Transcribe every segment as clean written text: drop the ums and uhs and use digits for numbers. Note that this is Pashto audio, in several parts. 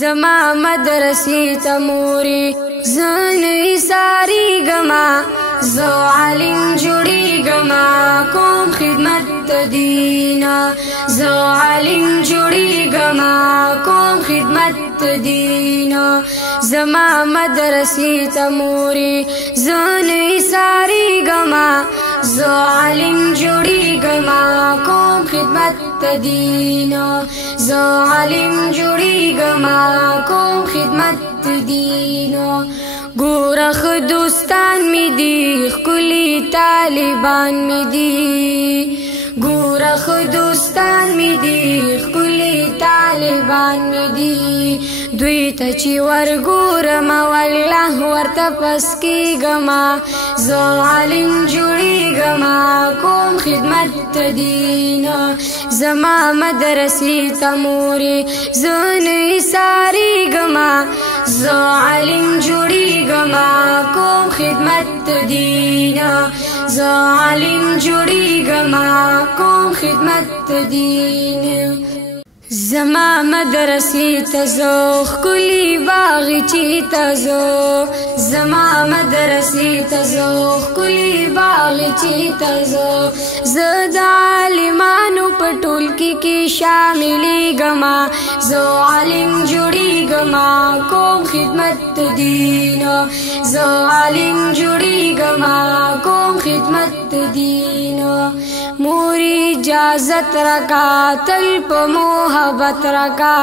زما مدرسې ته مورې زه نوی ساریږما زه عالم جوړېږما کوم خدمت د دینه زه عالم جوړېږما کوم خدمت د دینه زما مدرسې ته مورې زه نوی ساریږما زه عالم جوړېږما کوم خدمت د دینه زه عالم جوړېږما کوم خدمت د دینه ګوره ښه دوستان مې دي ښکلي طالبان مې دي ګوره ښه دوستان مې دي ښکلي طالبان مې دي دوی ته چې ورګورم والله ورته پس کېږما زه عالم جوړېږما کوم خدمت د دینه زما مدرسې ته مورې زه نوی ساریږما زه عالم جوړېږما کوم خدمت د دینه زه عالم جوړېږما کوم خدمت د دینه زما مدرسې ته زه ښکلي باغچې ته زه زما مدرسې ته زه ښکلي باغچې ته زه د عالمانو په ټولګي کې شاملېږما زه عالم جوړېږما کوم خدمت د دینه زه عالم جوړېږما کوم خدمت د دینه مورې اجازت راکا تل په محبت راکا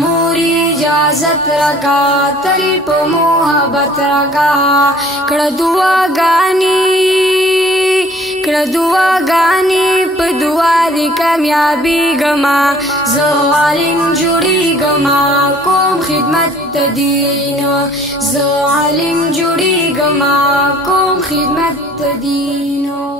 مورې اجازت راکا تل په محبت راکا کړه دعاګانې په دعا دې کامیابېږما زه عالم جوړېږما کوم خدمت د دینه زه عالم جوړېږما کوم خدمت د دینه